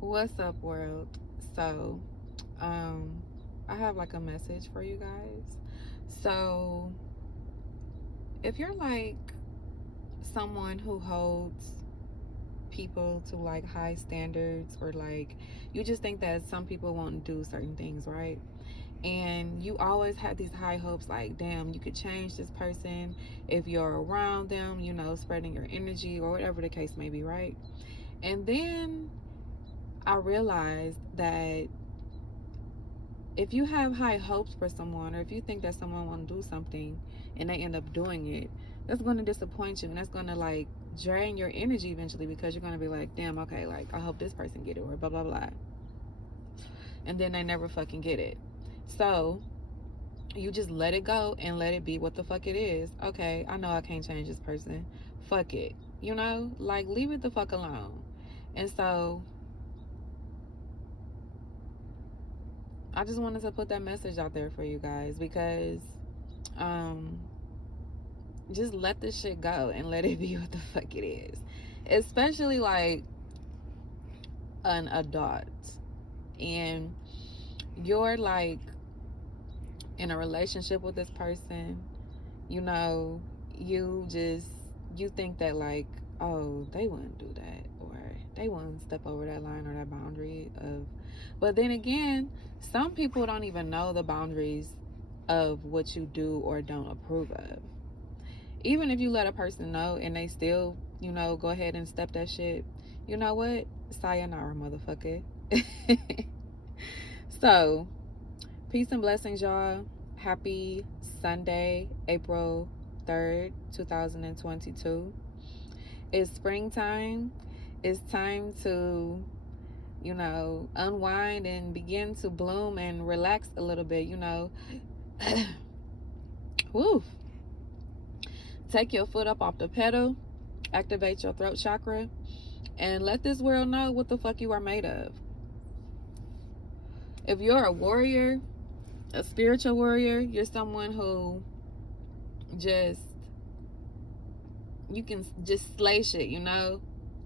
What's up, world? So, um, I have like a message for you guys. So, if you're like someone who holds people to like high standards, or like you just think that some people won't do certain things, right? And you always have these high hopes, like, damn, you could change this person if you're around them, spreading your energy or whatever the case may be, right? And then I realized that if you have high hopes for someone, or if you think that someone want to do something and they end up doing it, that's going to disappoint you, and that's going to like drain your energy eventually, because you're going to be like, damn, okay, like I hope this person get it, or blah blah blah, and then they never fucking get it. So you just let it go and let it be what the fuck it is. Okay, I know I can't change this person, fuck it, like leave it the fuck alone. And so I just wanted to put that message out there for you guys, because um just let this shit go and let it be what the fuck it is. Especially like an adult, and you're like in a relationship with this person, you know, you think that like, oh, they wouldn't do that, or they wouldn't step over that line or that boundary of, but then again, some people don't even know the boundaries of what you do or don't approve of. Even if you let a person know and they still, go ahead and step that shit, you know what? Sayonara, motherfucker. So, peace and blessings, y'all. Happy Sunday, April 3rd, 2022. It's springtime. It's time to, unwind and begin to bloom and relax a little bit, Woo. Take your foot up off the pedal, activate your throat chakra, and let this world know what the fuck you are made of. If you're a warrior, a spiritual warrior, you're someone who just, you can just slay shit,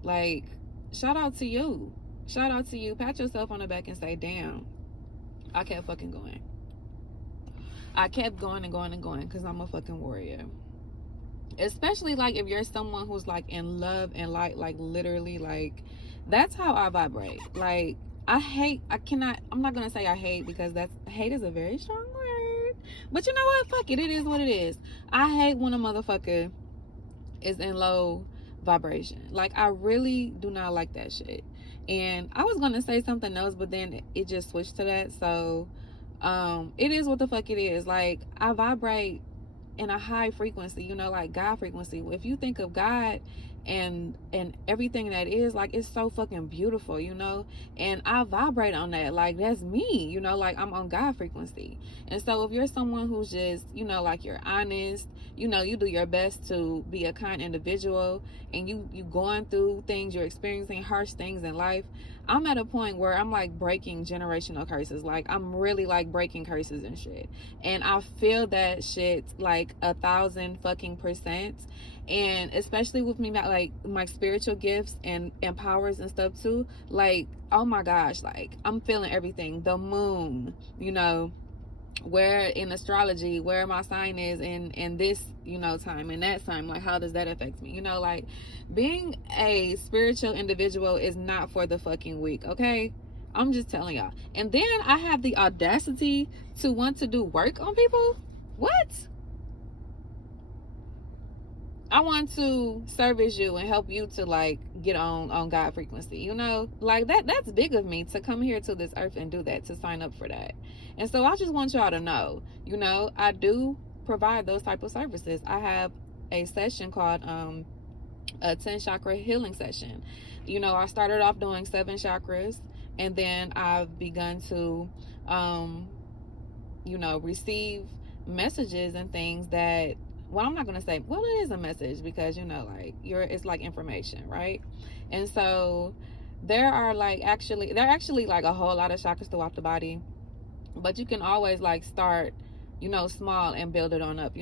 like, shout out to you. Shout out to you. Pat yourself on the back and say, damn, I kept fucking going. I kept going and going and going because I'm a fucking warrior. Especially like if you're someone who's like in love and light, like literally, like that's how I vibrate. Like I'm not gonna say I hate, because hate is a very strong word, but you know what, fuck it, it is what it is. I hate when a motherfucker is in low vibration. Like I really do not like that shit. And I was gonna say something else, but then it just switched to that. So it is what the fuck it is. Like I vibrate in a high frequency, like God frequency. If you think of God and everything that is, like, it's so fucking beautiful, and I vibrate on that. Like that's me, like I'm on God frequency. And so if you're someone who's just, like you're honest, you do your best to be a kind individual, and you going through things, you're experiencing harsh things in life, I'm at a point where I'm like breaking generational curses. Like I'm really like breaking curses and shit. And I feel that shit like 1,000 fucking percent. And especially with me, like my spiritual gifts and powers and stuff too. Like, oh my gosh, like I'm feeling everything. The moon, where in astrology, where my sign is in this, time and that time, like how does that affect me? Like being a spiritual individual is not for the fucking weak, okay? I'm just telling y'all. And then I have the audacity to want to do work on people. What? I want to service you and help you to like get on God frequency, like that's big of me to come here to this earth and do that, to sign up for that. And so I just want y'all to know, I do provide those type of services. I have a session called a 10 chakra healing session. I started off doing 7 chakras, and then I've begun to receive messages and things that, well, I'm not going to say, well, it is a message, because like it's like information, right? And so there are actually like a whole lot of chakras throughout the body, but you can always like start, small and build it on up,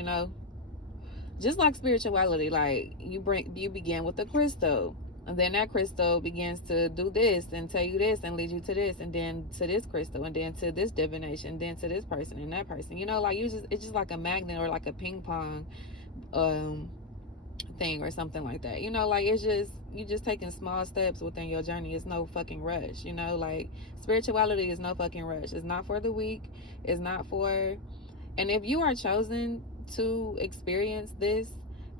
just like spirituality. Like you begin with the crystal, And then that crystal begins to do this and tell you this and lead you to this, and then to this crystal, and then to this divination, then to this person and that person. You know, like it's just like a magnet or like a ping pong um thing or something like that. You know, like it's just you just taking small steps within your journey. It's no fucking rush. You know, like spirituality is no fucking rush. It's not for the weak. It's not for, and if you are chosen to experience this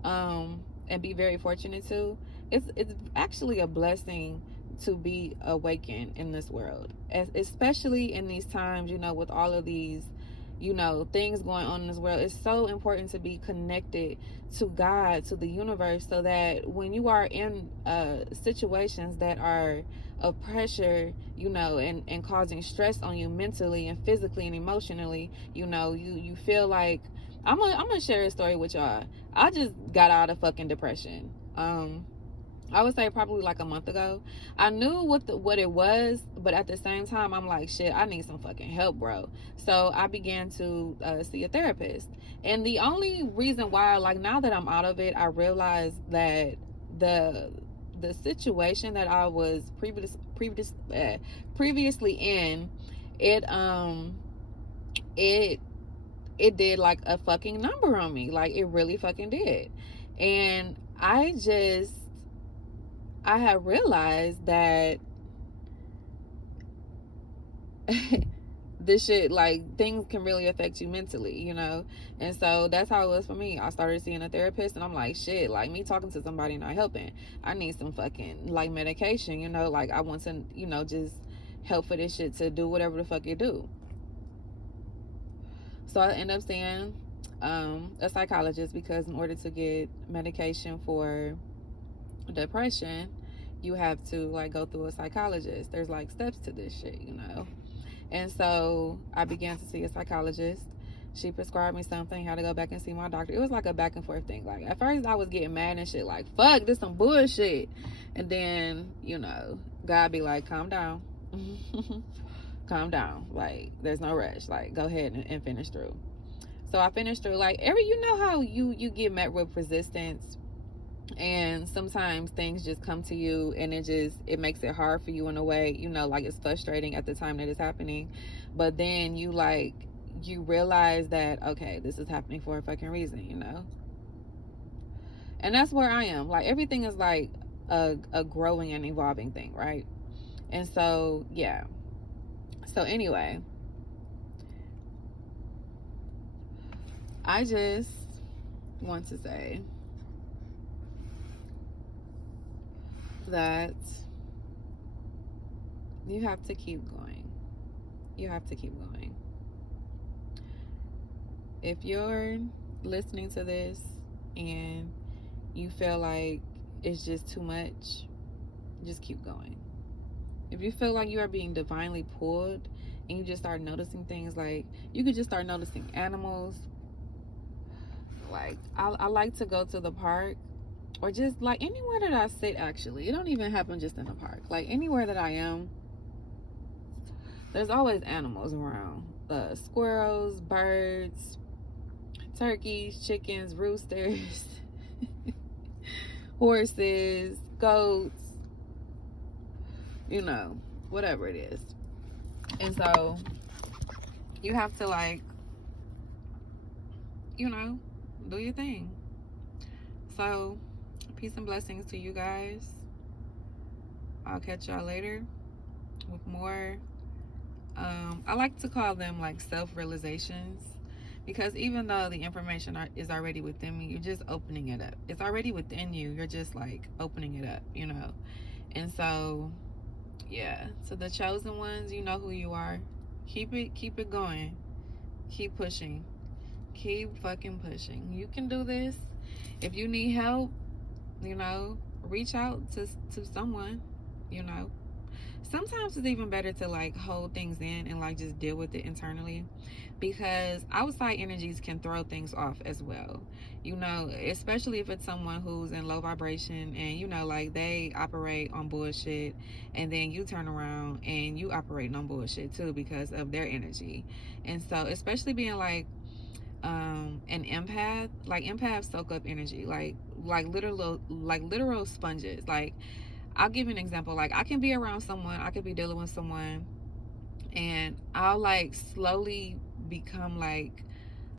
and be very fortunate to, it's actually a blessing to be awakened in this world, especially in these times, you know, with all of these, you know, things going on in this world. It's so important to be connected to God, to the universe, so that when you are in situations that are of pressure, you know, and causing stress on you mentally and physically and emotionally, you know, you feel like, I'm gonna share a story with y'all. I just got out of fucking depression. I would say probably like a month ago. I knew what it was, but at the same time, I'm like, shit, I need some fucking help, bro. So I began to see a therapist. And the only reason why, like, now that I'm out of it, I realized that the situation that I was previously in, it it did like a fucking number on me. Like, it really fucking did. And I have realized that this shit, like, things can really affect you mentally, you know? And so that's how it was for me. I started seeing a therapist, and I'm like, shit, like, me talking to somebody not helping. I need some fucking, like, medication, you know? Like, I want to, you know, just help for this shit to do whatever the fuck it do. So I end up seeing a psychologist, because in order to get medication for depression, you have to, like, go through a psychologist. There's, like, steps to this shit, you know? And so I began to see a psychologist. She prescribed me something, had to go back and see my doctor. It was like a back and forth thing. Like, at first I was getting mad and shit, like, fuck, this some bullshit. And then, you know, God be like, calm down. Calm down. Like, there's no rush. Like, go ahead and finish through. So I finished through. Like, you know how you get met with resistance, and sometimes things just come to you, and it makes it hard for you in a way, you know, like, it's frustrating at the time that it's happening, but then you realize that, okay, this is happening for a fucking reason, you know? And that's where I am. Like, everything is like a growing and evolving thing, right? And so, yeah. So anyway, I just want to say that you have to keep going. You have to keep going. If you're listening to this and you feel like it's just too much, just keep going. If you feel like you are being divinely pulled and you just start noticing things, like, you could just start noticing animals. Like, I like to go to the park, or just like anywhere that I sit. Actually, it don't even happen just in the park. Like, anywhere that I am, there's always animals around. Squirrels, birds, turkeys, chickens, roosters, horses, goats, you know, whatever it is. And so you have to, like, you know, do your thing. So peace and blessings to you guys. I'll catch y'all later with more. I like to call them like self-realizations, because even though the information is already within me, you're just opening it up. It's already within you. You're just like opening it up, you know? And so, yeah, to the chosen ones, you know who you are. Keep it going. Keep pushing. Keep fucking pushing. You can do this. If you need help, you know, reach out to someone, you know. Sometimes it's even better to, like, hold things in and, like, just deal with it internally, because outside energies can throw things off as well, you know, especially if it's someone who's in low vibration and, you know, like, they operate on bullshit, and then you turn around and you operate on bullshit too because of their energy. And so, especially being like an empath, like, empaths soak up energy like literal sponges. Like, I'll give you an example. Like, I can be around someone, I could be dealing with someone, and I'll like slowly become like